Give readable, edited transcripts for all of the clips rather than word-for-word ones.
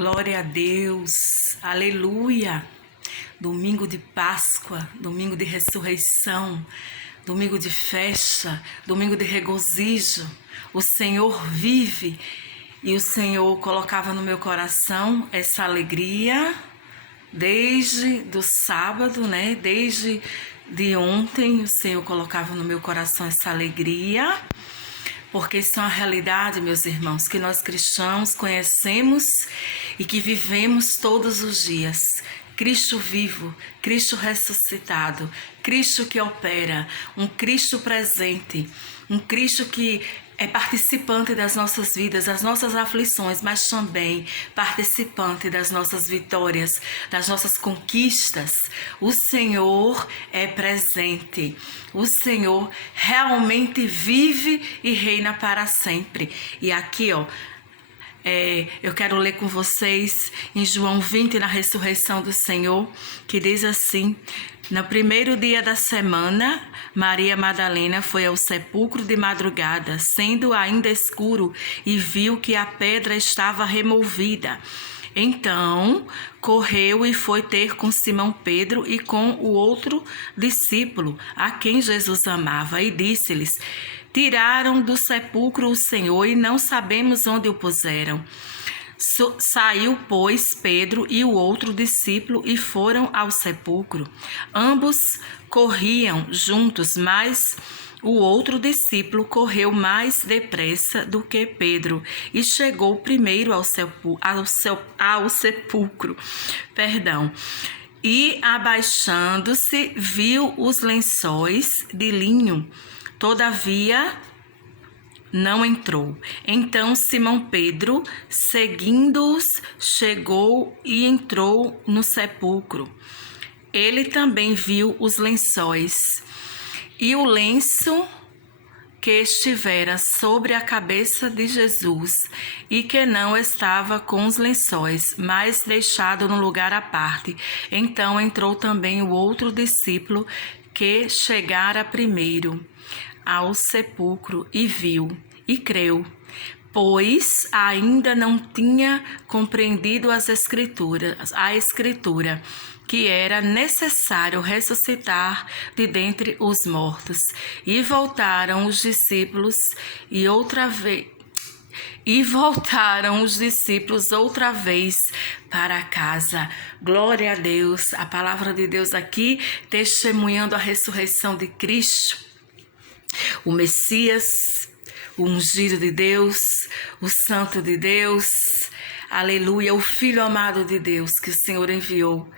Glória a Deus, aleluia. Domingo de Páscoa, domingo de ressurreição, domingo de festa, domingo de regozijo. O Senhor vive e o Senhor colocava no meu coração essa alegria desde do sábado, né? Desde de ontem o Senhor colocava no meu coração essa alegria. Porque isso é uma realidade, meus irmãos, que nós cristãos conhecemos e que vivemos todos os dias. Cristo vivo, Cristo ressuscitado, Cristo que opera, um Cristo presente, um Cristo que é participante das nossas vidas, das nossas aflições, mas também participante das nossas vitórias, das nossas conquistas. O Senhor é presente. O Senhor realmente vive e reina para sempre. E aqui, eu quero ler com vocês em João 20, na ressurreição do Senhor, que diz assim: no primeiro dia da semana, Maria Madalena foi ao sepulcro de madrugada, sendo ainda escuro, e viu que a pedra estava removida. Então, correu e foi ter com Simão Pedro e com o outro discípulo, a quem Jesus amava, e disse-lhes: tiraram do sepulcro o Senhor e não sabemos onde o puseram. Saiu, pois, Pedro e o outro discípulo e foram ao sepulcro. Ambos corriam juntos, mas o outro discípulo correu mais depressa do que Pedro e chegou primeiro ao sepulcro. E, abaixando-se, viu os lençóis de linho. Todavia, não entrou. Então Simão Pedro, seguindo-os, chegou e entrou no sepulcro. Ele também viu os lençóis e o lenço que estivera sobre a cabeça de Jesus e que não estava com os lençóis, mas deixado no lugar à parte. Então entrou também o outro discípulo que chegara primeiro ao sepulcro e viu e creu, pois ainda não tinha compreendido a escritura, que era necessário ressuscitar de dentre os mortos. E voltaram os discípulos outra vez para casa. Glória a Deus. A palavra de Deus aqui testemunhando a ressurreição de Cristo, o Messias, o ungido de Deus, o santo de Deus, aleluia, o Filho amado de Deus que o Senhor enviou,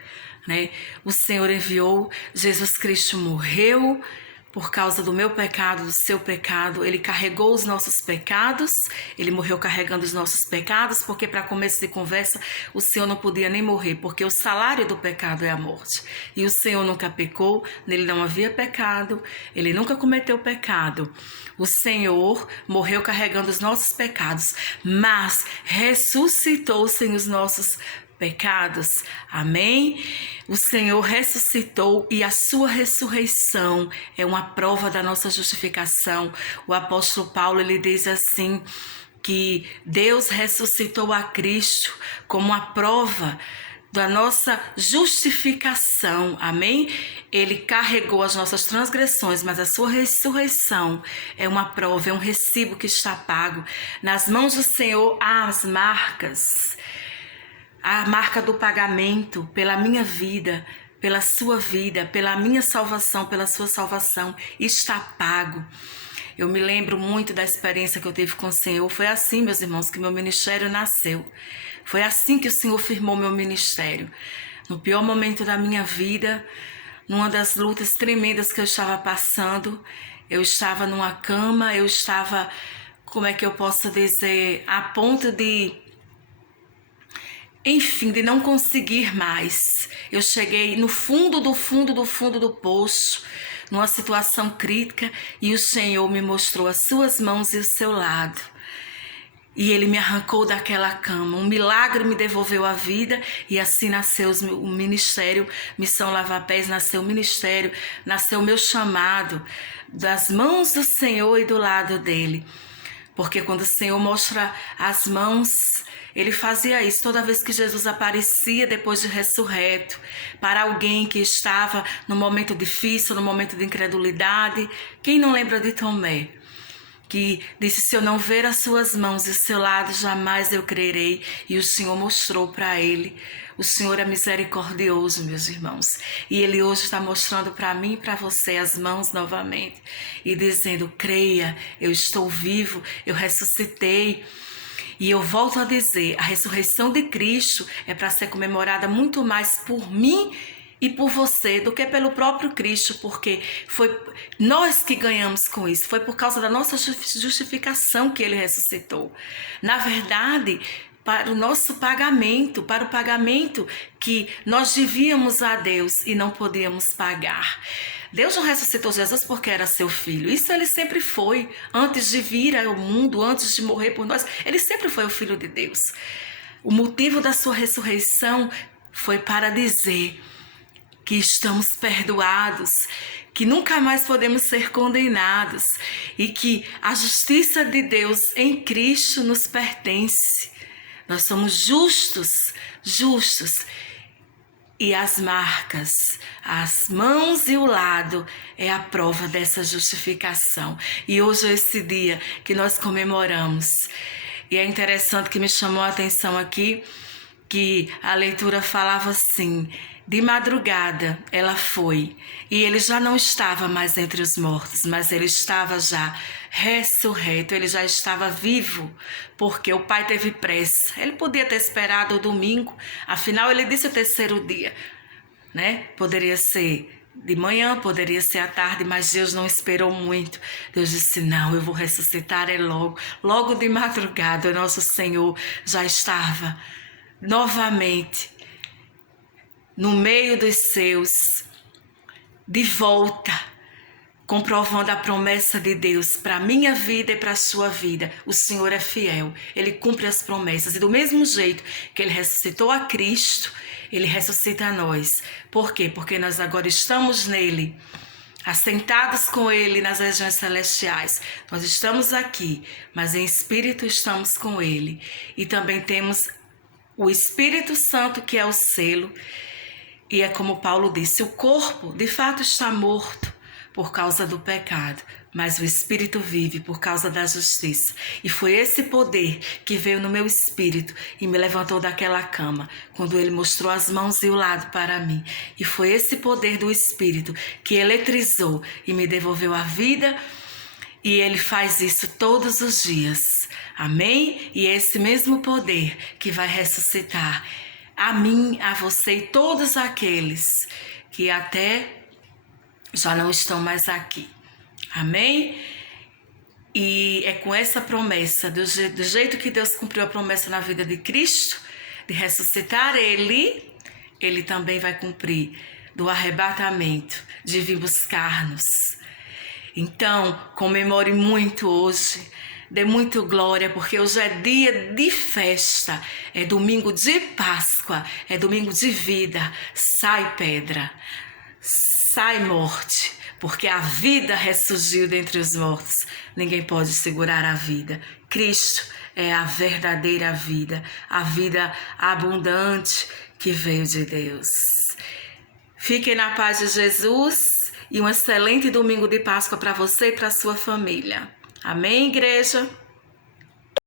né? O Senhor enviou, Jesus Cristo morreu por causa do meu pecado, do seu pecado. Ele carregou os nossos pecados, ele morreu carregando os nossos pecados, porque para começo de conversa, o Senhor não podia nem morrer, porque o salário do pecado é a morte. E o Senhor nunca pecou, nele não havia pecado, ele nunca cometeu pecado. O Senhor morreu carregando os nossos pecados, mas ressuscitou sem os nossos pecados, amém? O Senhor ressuscitou e a sua ressurreição é uma prova da nossa justificação. O apóstolo Paulo, ele diz assim, que Deus ressuscitou a Cristo como a prova da nossa justificação, amém? Ele carregou as nossas transgressões, mas a sua ressurreição é uma prova, é um recibo que está pago. Nas mãos do Senhor há as marcas, a marca do pagamento pela minha vida, pela sua vida, pela minha salvação, pela sua salvação, está pago. Eu me lembro muito da experiência que eu tive com o Senhor. Foi assim, meus irmãos, que meu ministério nasceu. Foi assim que o Senhor firmou meu ministério. No pior momento da minha vida, numa das lutas tremendas que eu estava passando, eu estava numa cama, eu estava, como é que eu posso dizer, a ponto de não conseguir mais. Eu cheguei no fundo do poço, numa situação crítica, e o Senhor me mostrou as suas mãos e o seu lado. E ele me arrancou daquela cama. Um milagre me devolveu a vida e assim nasceu o ministério Missão Lava Pés, nasceu o ministério, nasceu o meu chamado das mãos do Senhor e do lado dele. Porque quando o Senhor mostra as mãos, Ele fazia isso toda vez que Jesus aparecia depois de ressurreto, para alguém que estava num momento difícil, num momento de incredulidade. Quem não lembra de Tomé, que disse: se eu não ver as suas mãos e o seu lado, jamais eu crerei. E o Senhor mostrou para ele. O Senhor é misericordioso, meus irmãos. E Ele hoje está mostrando para mim e para você as mãos novamente. E dizendo: creia, eu estou vivo, eu ressuscitei. E eu volto a dizer, a ressurreição de Cristo é para ser comemorada muito mais por mim e por você do que pelo próprio Cristo, porque foi nós que ganhamos com isso, foi por causa da nossa justificação que Ele ressuscitou. Na verdade, para o nosso pagamento, para o pagamento que nós devíamos a Deus e não podíamos pagar. Deus não ressuscitou Jesus porque era seu filho. Isso ele sempre foi. Antes de vir ao mundo, antes de morrer por nós, ele sempre foi o Filho de Deus. O motivo da sua ressurreição foi para dizer que estamos perdoados, que nunca mais podemos ser condenados e que a justiça de Deus em Cristo nos pertence. Nós somos justos. E as marcas, as mãos e o lado é a prova dessa justificação. E hoje é esse dia que nós comemoramos. E é interessante que me chamou a atenção aqui que a leitura falava assim: de madrugada ela foi, e ele já não estava mais entre os mortos, mas ele estava já ressurreto, ele já estava vivo, porque o Pai teve pressa. Ele podia ter esperado o domingo, afinal ele disse o terceiro dia, né? Poderia ser de manhã, poderia ser à tarde, mas Deus não esperou muito. Deus disse: não, eu vou ressuscitar logo de madrugada. O nosso Senhor já estava novamente no meio dos seus, de volta, comprovando a promessa de Deus para a minha vida e para a sua vida. O Senhor é fiel, Ele cumpre as promessas. E do mesmo jeito que Ele ressuscitou a Cristo, Ele ressuscita a nós. Por quê? Porque nós agora estamos nele, assentados com Ele nas regiões celestiais. Nós estamos aqui, mas em espírito estamos com Ele. E também temos o Espírito Santo, que é o selo. E é como Paulo disse: o corpo de fato está morto por causa do pecado, mas o espírito vive por causa da justiça. E foi esse poder que veio no meu espírito e me levantou daquela cama, quando ele mostrou as mãos e o lado para mim. E foi esse poder do espírito que eletrizou e me devolveu a vida. E ele faz isso todos os dias. Amém? E é esse mesmo poder que vai ressuscitar a mim, a você e todos aqueles que até já não estão mais aqui. Amém? E é com essa promessa, do jeito que Deus cumpriu a promessa na vida de Cristo, de ressuscitar Ele também vai cumprir do arrebatamento, de vir buscar-nos. Então, comemore muito hoje, dê muito glória, porque hoje é dia de festa, é domingo de Páscoa, é domingo de vida. Sai pedra, sai morte, porque a vida ressurgiu dentre os mortos. Ninguém pode segurar a vida. Cristo é a verdadeira vida, a vida abundante que veio de Deus. Fiquem na paz de Jesus. E um excelente domingo de Páscoa para você e para a sua família. Amém, igreja?